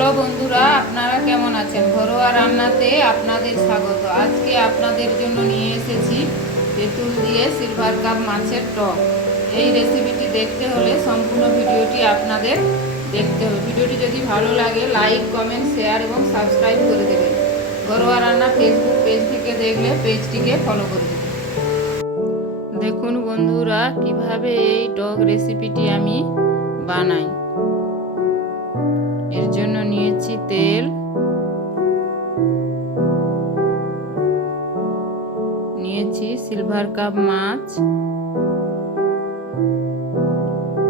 Hello বন্ধুরা, আপনারা কেমন আছেন? ঘরোয়া রান্নাতে আপনাদের স্বাগত। আজকে আপনাদের জন্য নিয়ে এসেছি তেঁতুল দিয়ে সিলভার কাপ মাছের টক। এই রেসিপিটি দেখতে হলে সম্পূর্ণ ভিডিওটি আপনাদের দেখতে হবে। ভিডিওটি যদি ভালো লাগে লাইক, কমেন্ট, শেয়ার এবং সাবস্ক্রাইব করে দেবেন। ঘরোয়া রান্না ফেসবুক পেজ থেকে দেখলে পেজটিকে ফলো করে দেবেন। দেখুন বন্ধুরা, কিভাবে এই টক রেসিপিটি আমি বানাই। এর জন্য নিয়েছি তেল, নিয়েছি সিলভার কাপ মাছ,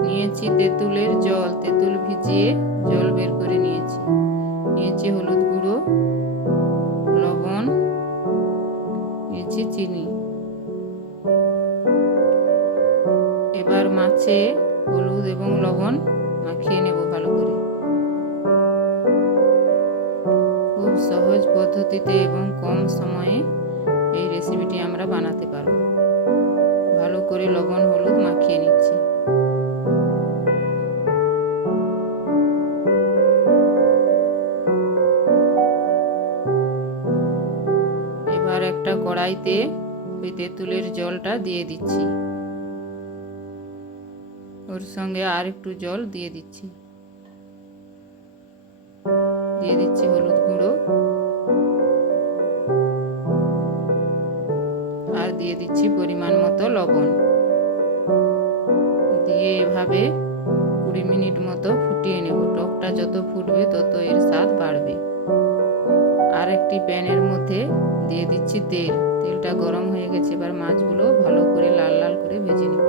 নিয়েছি তেঁতুলের জল, তেঁতুল ভিজিয়ে জল বের করে নিয়েছি, নিয়েছি হলুদ গুঁড়ো, লবণ, নিয়েছি চিনি। এবার মাছে হলুদ এবং লবণ মাখিয়ে নেব ভালো করে। খুব সহজ পদ্ধতিতে এবং কম সময়ে এই রেসিপিটি আমরা বানাতে পারব। ভালো করে লবণ হলুদ মাখিয়ে নিচ্ছি। এবার একটা কড়াইতে ওই তেঁতুলের জলটা দিয়ে দিচ্ছি, ওর সঙ্গে আর একটু জল দিয়ে দিচ্ছি, দিয়ে দিচ্ছি হলুদ গুঁড়ো, আর দিয়ে দিচ্ছি পরিমাণ মতো লবণ। দিয়ে এভাবে 20 মিনিট মতো ফুটিয়ে নেব। টকটা যত ফুটবে তত এর স্বাদ বাড়বে। আর একটি প্যানের মধ্যে দিয়ে দিচ্ছি তেল। তেলটা গরম হয়ে গেছে, এবার মাছগুলো ভালো করে লাল লাল করে ভেজে নেব।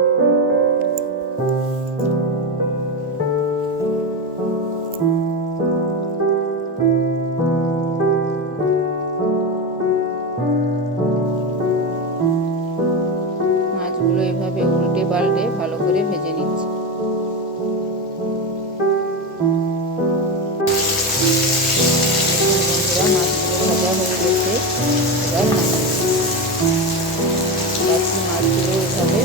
মাছগুলো এভাবে উল্টে পাল্টে ভালো করে ভেজে নিচ্ছি। মাছগুলো ভাজা হয়ে গেছে, এবার মাছগুলো এভাবে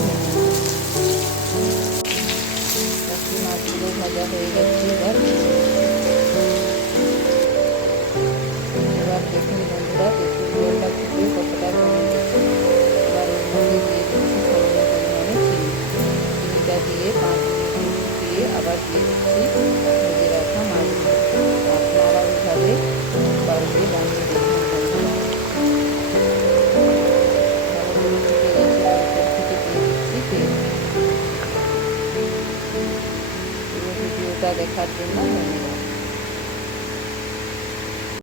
মাছগুলো ভাজা হয়ে যাচ্ছে। এবার দেখুন বন্ধুরা, তেঁতুল জলটা ফুটে কতটা কমে গেছে। এবার ওর মধ্যে দিয়ে দিচ্ছি সামান্য পরিমাণে চিনি। চিনিটা দিয়ে 5 মিনিট ফুটিয়ে আবার দিয়ে দিচ্ছি ভেজে রাখা মাছগুলো। আপনারা এইভাবে বাড়িতে বানিয়ে দেখুন বন্ধুরা। ভালো করে ফুটে গেছে, উপর থেকে দিয়ে দিচ্ছি তেল। পুরো ভিডিওটা দেখার জন্য ধন্যবাদ।